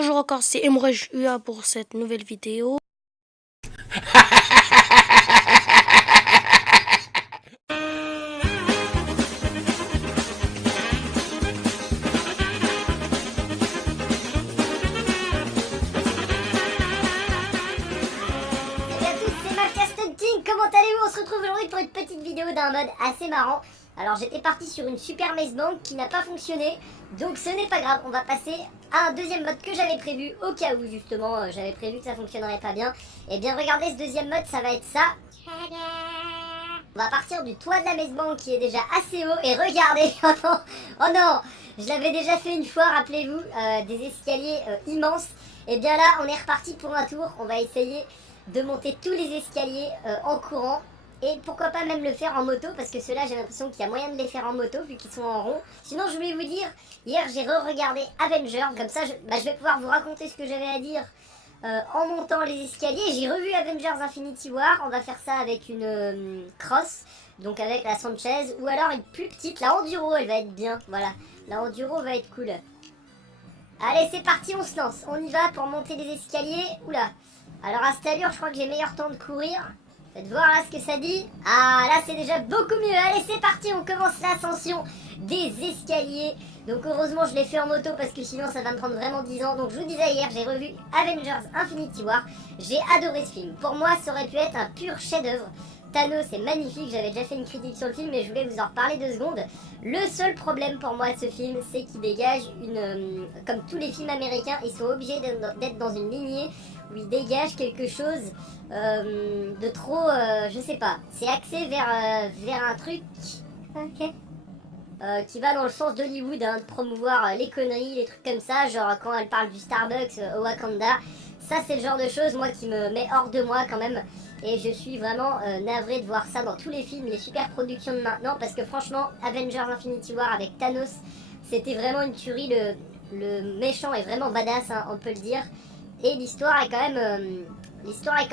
Bonjour encore, c'est Emraj UA pour cette nouvelle vidéo. Salut à tous, c'est Malcastunting, comment allez-vous? On se retrouve aujourd'hui pour une petite vidéo d'un mode assez marrant. Alors j'étais parti sur une super maze bank qui n'a pas fonctionné, donc ce n'est pas grave, on va passer à un deuxième mode que j'avais prévu au cas où justement j'avais prévu que ça fonctionnerait pas bien. Et bien regardez, ce deuxième mode ça va être ça. On va partir du toit de la maze bank qui est déjà assez haut et regardez, oh non, je l'avais déjà fait une fois, rappelez-vous, des escaliers immenses. Et bien là on est reparti pour un tour, on va essayer de monter tous les escaliers en courant. Et pourquoi pas même le faire en moto, parce que ceux-là j'ai l'impression qu'il y a moyen de les faire en moto vu qu'ils sont en rond. Sinon je voulais vous dire, hier j'ai re-regardé Avengers, comme ça je vais pouvoir vous raconter ce que j'avais à dire en montant les escaliers. J'ai revu Avengers Infinity War, on va faire ça avec une cross, donc avec la Sanchez, ou alors une plus petite, la Enduro elle va être bien, voilà, la Enduro va être cool. Allez c'est parti, on se lance, on y va pour monter les escaliers. Oula, alors à cette allure je crois que j'ai meilleur temps de courir. Faites voir là ce que ça dit. Ah là c'est déjà beaucoup mieux. Allez c'est parti, on commence l'ascension des escaliers. Donc heureusement je l'ai fait en moto parce que sinon ça va me prendre vraiment 10 ans. Donc je vous disais hier, j'ai revu Avengers Infinity War. J'ai adoré ce film. Pour moi ça aurait pu être un pur chef d'œuvre. Thanos est magnifique, j'avais déjà fait une critique sur le film mais je voulais vous en reparler 2 secondes. Le seul problème pour moi de ce film, c'est qu'il dégage une... comme tous les films américains, ils sont obligés d'être dans une lignée où ils dégagent quelque chose de trop... je sais pas. C'est axé vers un truc... Ok. Qui va dans le sens d'Hollywood, hein, de promouvoir les conneries, les trucs comme ça, genre quand elle parle du Starbucks au Wakanda. Ça c'est le genre de choses moi qui me met hors de moi quand même. Et je suis vraiment navrée de voir ça dans tous les films, les super productions de maintenant. Parce que franchement, Avengers Infinity War avec Thanos, c'était vraiment une tuerie. Le méchant est vraiment badass, hein, on peut le dire. Et l'histoire est quand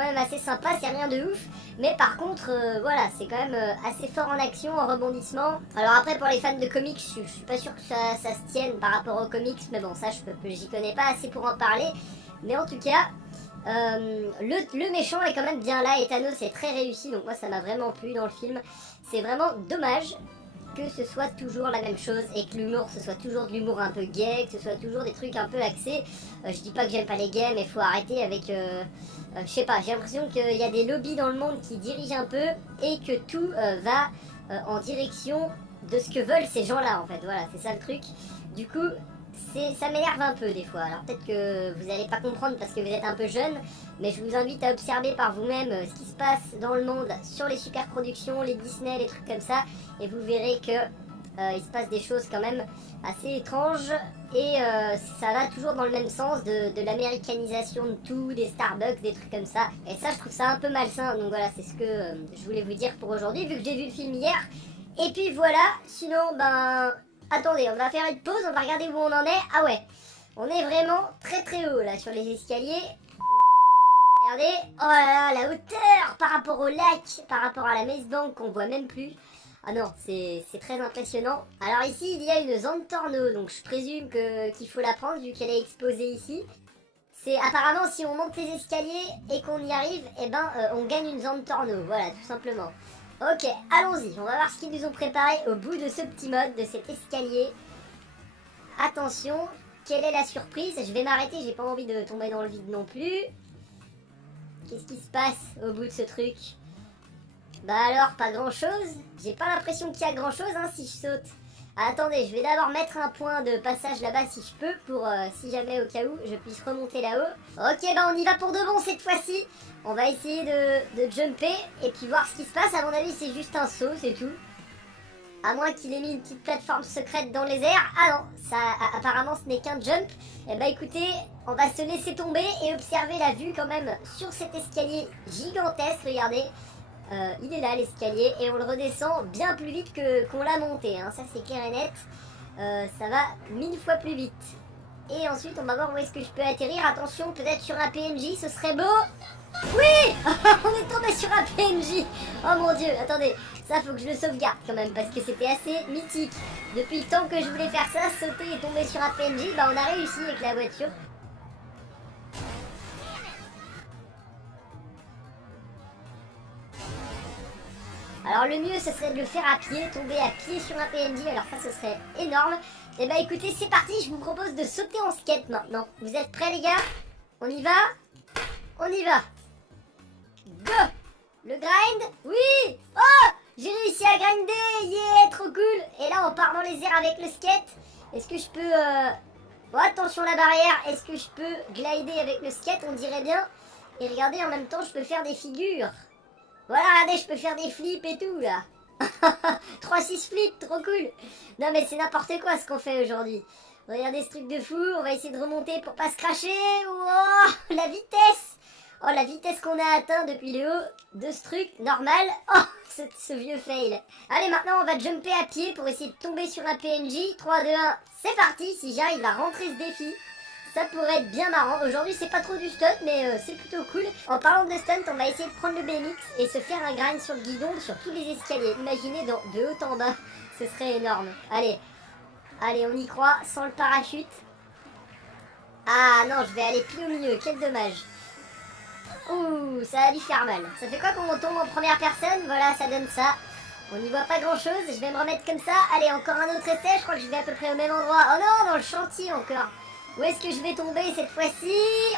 même assez sympa, c'est rien de ouf. Mais par contre, voilà, c'est quand même assez fort en action, en rebondissement. Alors après, pour les fans de comics, je suis pas sûre que ça se tienne par rapport aux comics. Mais bon, ça, j'y connais pas assez pour en parler. Mais en tout cas... le méchant est quand même bien là et Thanos est très réussi, donc moi ça m'a vraiment plu dans le film. C'est vraiment dommage que ce soit toujours la même chose et que l'humour ce soit toujours de l'humour un peu gay, que ce soit toujours des trucs un peu axés. Je dis pas que j'aime pas les gays, mais faut arrêter avec... je sais pas, j'ai l'impression qu'il y a des lobbies dans le monde qui dirigent un peu et que tout va en direction de ce que veulent ces gens-là en fait. Voilà, c'est ça le truc. Du coup... ça m'énerve un peu des fois, alors peut-être que vous n'allez pas comprendre parce que vous êtes un peu jeune, mais je vous invite à observer par vous-même ce qui se passe dans le monde sur les super productions, les Disney, les trucs comme ça, et vous verrez que il se passe des choses quand même assez étranges, et ça va toujours dans le même sens de l'américanisation de tout, des Starbucks, des trucs comme ça, et ça je trouve ça un peu malsain, donc voilà, c'est ce que je voulais vous dire pour aujourd'hui, vu que j'ai vu le film hier, et puis voilà, sinon ben... Attendez, on va faire une pause, on va regarder où on en est. Ah ouais, on est vraiment très très haut là sur les escaliers. Regardez, oh là là, la hauteur par rapport au lac, par rapport à la maze bank qu'on voit même plus. Ah non, c'est très impressionnant. Alors ici, il y a une zone tornado, donc je présume qu'il faut la prendre vu qu'elle est exposée ici. C'est apparemment si on monte les escaliers et qu'on y arrive, eh ben on gagne une zone tornado, voilà, tout simplement. Ok, allons-y, on va voir ce qu'ils nous ont préparé au bout de ce petit mode, de cet escalier. Attention, quelle est la surprise? Je vais m'arrêter, j'ai pas envie de tomber dans le vide non plus. Qu'est-ce qui se passe au bout de ce truc? Bah alors, pas grand-chose. J'ai pas l'impression qu'il y a grand-chose hein, si je saute. Ah, attendez, je vais d'abord mettre un point de passage là-bas si je peux, pour si jamais au cas où je puisse remonter là-haut. Ok, bah on y va pour de bon cette fois-ci. On va essayer de jumper et puis voir ce qui se passe. À mon avis, c'est juste un saut, c'est tout. À moins qu'il ait mis une petite plateforme secrète dans les airs. Ah non, ça, apparemment ce n'est qu'un jump. Et bah écoutez, on va se laisser tomber et observer la vue quand même sur cet escalier gigantesque, regardez. Il est là l'escalier et on le redescend bien plus vite qu'on l'a monté, hein. Ça c'est clair et net, ça va 1000 fois plus vite. Et ensuite on va voir où est-ce que je peux atterrir, attention peut-être sur un PNJ, ce serait beau. Oui. On est tombé sur un PNJ. Oh mon dieu, attendez, ça faut que je le sauvegarde quand même parce que c'était assez mythique. Depuis le temps que je voulais faire ça, sauter et tomber sur un PNJ, bah on a réussi avec la voiture. Alors le mieux, ce serait de le faire à pied, tomber à pied sur un PNJ, alors ça, ce serait énorme. Et bah écoutez, c'est parti, je vous propose de sauter en skate maintenant. Vous êtes prêts les gars? On y va? On y va. Go! Le grind? Oui! Oh! J'ai réussi à grinder! Yeah! Trop cool! Et là, on part dans les airs avec le skate. Est-ce que je peux... Oh, attention la barrière! Est-ce que je peux glider avec le skate? On dirait bien. Et regardez, en même temps, je peux faire des figures. Voilà, regardez, je peux faire des flips et tout, là. 3-6 flips, trop cool! Non, mais c'est n'importe quoi ce qu'on fait aujourd'hui. Regardez ce truc de fou. On va essayer de remonter pour pas se cracher. Oh! La vitesse! Oh, la vitesse qu'on a atteint depuis le haut de ce truc, normal. Oh, ce vieux fail. Allez, maintenant, on va jumper à pied pour essayer de tomber sur un PNJ. 3, 2, 1, c'est parti. Si j'arrive à rentrer ce défi, ça pourrait être bien marrant. Aujourd'hui, c'est pas trop du stunt, mais c'est plutôt cool. En parlant de stunt, on va essayer de prendre le BMX et se faire un grind sur le guidon, sur tous les escaliers. Imaginez de haut en bas, ce serait énorme. Allez, allez, on y croit, sans le parachute. Ah non, je vais aller pile au milieu, quel dommage. Ouh, ça a dû faire mal. Ça fait quoi quand on tombe en première personne? Voilà, ça donne ça. On n'y voit pas grand chose. Je vais me remettre comme ça. Allez, encore un autre essai. Je crois que je vais à peu près au même endroit. Oh non, dans le chantier encore. Où est-ce que je vais tomber cette fois-ci?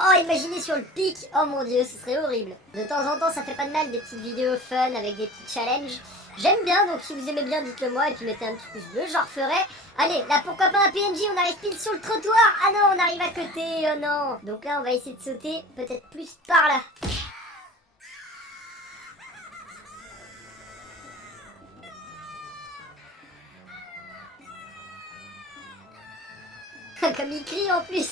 Oh, imaginez sur le pic. Oh mon dieu, ce serait horrible. De temps en temps, ça fait pas de mal des petites vidéos fun avec des petits challenges. J'aime bien, donc si vous aimez bien, dites-le moi et puis mettez un petit pouce bleu, j'en referai. Allez, là pourquoi pas un PNJ, on arrive pile sur le trottoir. Ah non, on arrive à côté, oh non. Donc là, on va essayer de sauter peut-être plus par là. Comme il crie en plus.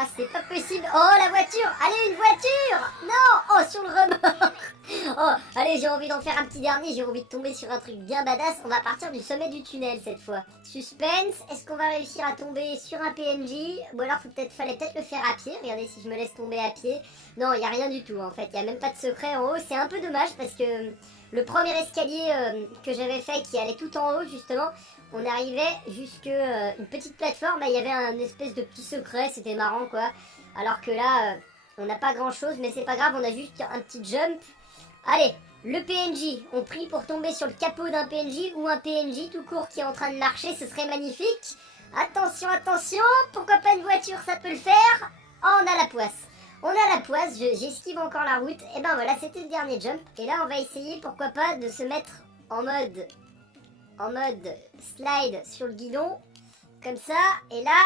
Ah, c'est pas possible. Oh, la voiture. Allez, une voiture. Non. Oh, sur le remorque. Oh, allez, j'ai envie d'en faire un petit dernier. J'ai envie de tomber sur un truc bien badass. On va partir du sommet du tunnel cette fois. Suspense. Est-ce qu'on va réussir à tomber sur un PNJ? Ou alors, fallait peut-être le faire à pied. Regardez si je me laisse tomber à pied. Non, il n'y a rien du tout. En fait, il n'y a même pas de secret en haut. C'est un peu dommage parce que le premier escalier que j'avais fait qui allait tout en haut, justement, on arrivait jusqu'à une petite plateforme, il y avait un espèce de petit secret, c'était marrant quoi. Alors que là, on n'a pas grand chose, mais c'est pas grave, on a juste un petit jump. Allez, le PNJ, on prie pour tomber sur le capot d'un PNJ ou un PNJ tout court qui est en train de marcher, ce serait magnifique. Attention, attention, pourquoi pas une voiture, ça peut le faire. Oh, on a la poisse. On a la poisse, j'esquive encore la route. Et ben voilà, c'était le dernier jump. Et là, on va essayer, pourquoi pas, de se mettre en mode slide sur le guidon, comme ça, et là,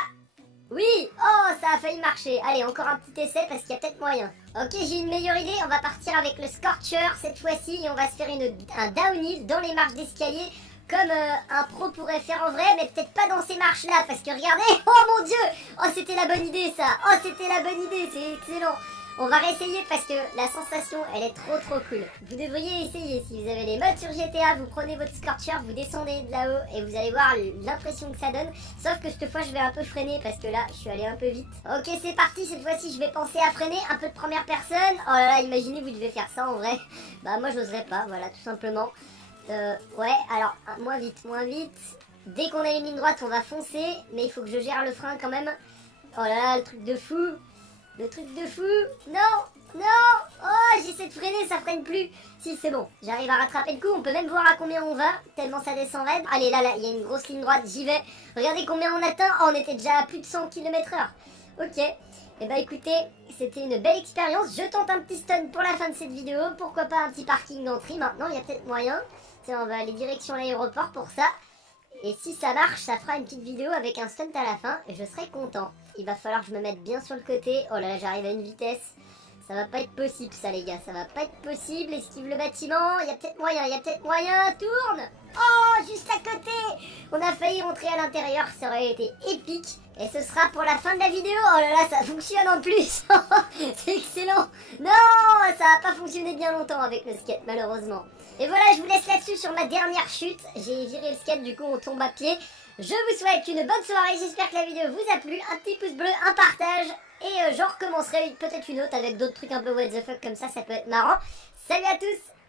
oui, oh, ça a failli marcher. Allez, encore un petit essai parce qu'il y a peut-être moyen. Ok, j'ai une meilleure idée, on va partir avec le Scorcher cette fois-ci, et on va se faire un downhill dans les marches d'escalier, comme un pro pourrait faire en vrai, mais peut-être pas dans ces marches-là, parce que regardez, oh mon dieu, oh c'était la bonne idée ça, oh c'était la bonne idée, c'est excellent. On va réessayer parce que la sensation, elle est trop cool. Vous devriez essayer. Si vous avez les modes sur GTA, vous prenez votre Scorcher, vous descendez de là-haut et vous allez voir l'impression que ça donne. Sauf que cette fois, je vais un peu freiner parce que là, je suis allée un peu vite. Ok, c'est parti. Cette fois-ci, je vais penser à freiner un peu de première personne. Oh là là, imaginez, vous devez faire ça en vrai. Bah moi, j'oserais pas, voilà, tout simplement. Ouais, alors, moins vite. Dès qu'on a une ligne droite, on va foncer. Mais il faut que je gère le frein quand même. Oh là là, le truc de fou. Le truc de fou. Non. Oh, j'essaie de freiner, ça freine plus. Si, c'est bon. J'arrive à rattraper le coup. On peut même voir à combien on va, tellement ça descend raide. Allez, là, il y a une grosse ligne droite. J'y vais. Regardez combien on atteint. Oh, on était déjà à plus de 100 km/h. Ok. Et bah écoutez, c'était une belle expérience. Je tente un petit stun pour la fin de cette vidéo. Pourquoi pas un petit parking d'entrée maintenant. Il y a peut-être moyen. Tiens, on va aller direction l'aéroport pour ça. Et si ça marche, ça fera une petite vidéo avec un stunt à la fin et je serai content. Il va falloir que je me mette bien sur le côté. Oh là là, j'arrive à une vitesse. Ça va pas être possible ça les gars, ça va pas être possible. Esquive le bâtiment, il y a peut-être moyen, tourne. Oh, juste à côté. On a failli rentrer à l'intérieur, ça aurait été épique. Et ce sera pour la fin de la vidéo. Oh là là, ça fonctionne en plus. C'est excellent. Non, ça va pas fonctionner bien longtemps avec le skate malheureusement. Et voilà, je vous laisse là-dessus sur ma dernière chute. J'ai viré le skate, du coup on tombe à pied. Je vous souhaite une bonne soirée, j'espère que la vidéo vous a plu. Un petit pouce bleu, un partage. Et j'en recommencerai peut-être une autre avec d'autres trucs un peu what the fuck comme ça peut être marrant. Salut à tous!